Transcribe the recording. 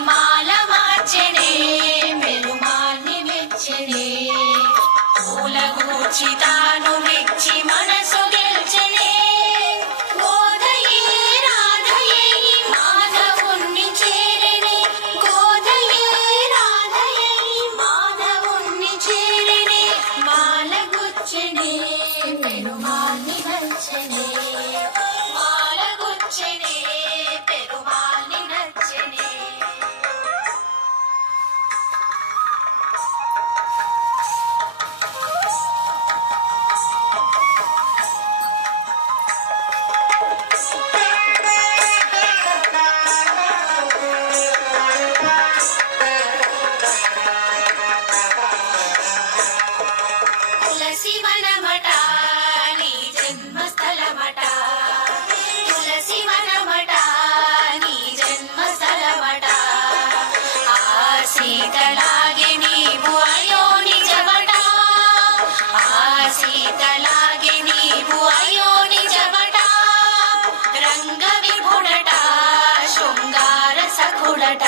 మాల మార్చెనే పెరుమాన్ని మెచ్చనే పూల గూర్చి తాను మెచ్చి మనసు గెల్చెనే గోదయే రాధయే మాధవుణ్ణి చేరెనే గోదయే రాధయే మాధవుణ్ణి చేరెనే మాల గుచ్చెనే పెరుమాన్ని మెచ్చనే మాల గుచ్చెనే పెరుమాన్ని నచ్చెనే తులసివనమట నీ జన్మస్థలమట తులసివనమట నీ జన్మస్థలమట ఆ సీతలాగే నీవు అయో నిజమట ఆ సీతలాగే నీవు అయో నిజమట రంగ విభుడట శృంగార సఖుడట